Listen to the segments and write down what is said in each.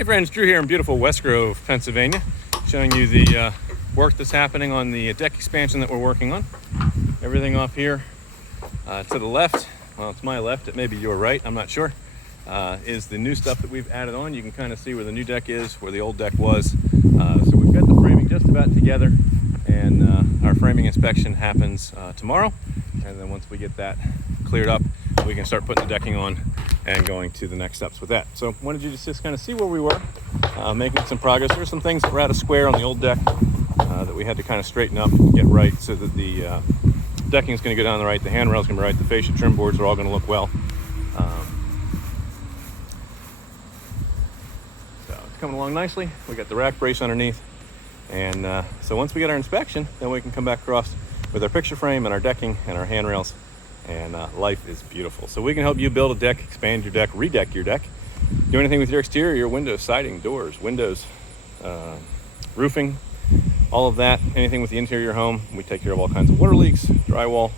Hey friends, Drew here in beautiful West Grove, Pennsylvania, showing you the work that's happening on the deck expansion that we're working on. Everything off here to the left, well, it's my left, it may be your right, I'm not sure, is the new stuff that we've added on. You can kind of see where the new deck is, where the old deck was. So we've got the framing just about together, and our framing inspection happens tomorrow. And then once we get that cleared up, we can start putting the decking on and going to the next steps with that. So wanted you to just kind of see where we were, making some progress. There's some things that were out of square on the old deck that we had to kind of straighten up and get right, so that the decking is going to go down the right, the handrail is going to be right, the fascia trim boards are all going to look well. So it's coming along nicely. We got the rack brace underneath, and so once we get our inspection, then we can come back across with our picture frame and our decking and our handrails, and life is beautiful. So we can help you build a deck, expand your deck, redeck your deck, do anything with your exterior, your windows, siding, doors, windows, roofing, all of that, anything with the interior home. We take care of all kinds of water leaks, drywall,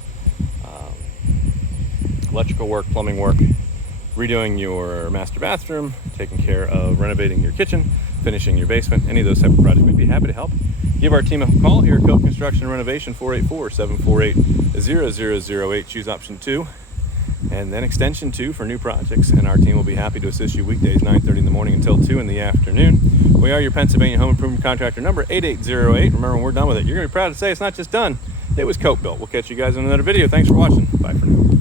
electrical work, plumbing work, redoing your master bathroom, taking care of renovating your kitchen, finishing your basement, any of those type of projects. We'd be happy to help. Give our team a call here at 𝗗𝘁'𝘀 Construction Renovation, 484-748-0008. Choose option 2 and then extension 2 for new projects, and our team will be happy to assist you weekdays 9:30 in the morning until 2 in the afternoon. We are your Pennsylvania home improvement contractor, number 8808. Remember, when we're done with it, you're going to be proud to say it's not just done, it was 𝗗𝘁'𝘀 built. We'll catch you guys in another video. Thanks for watching. Bye for now.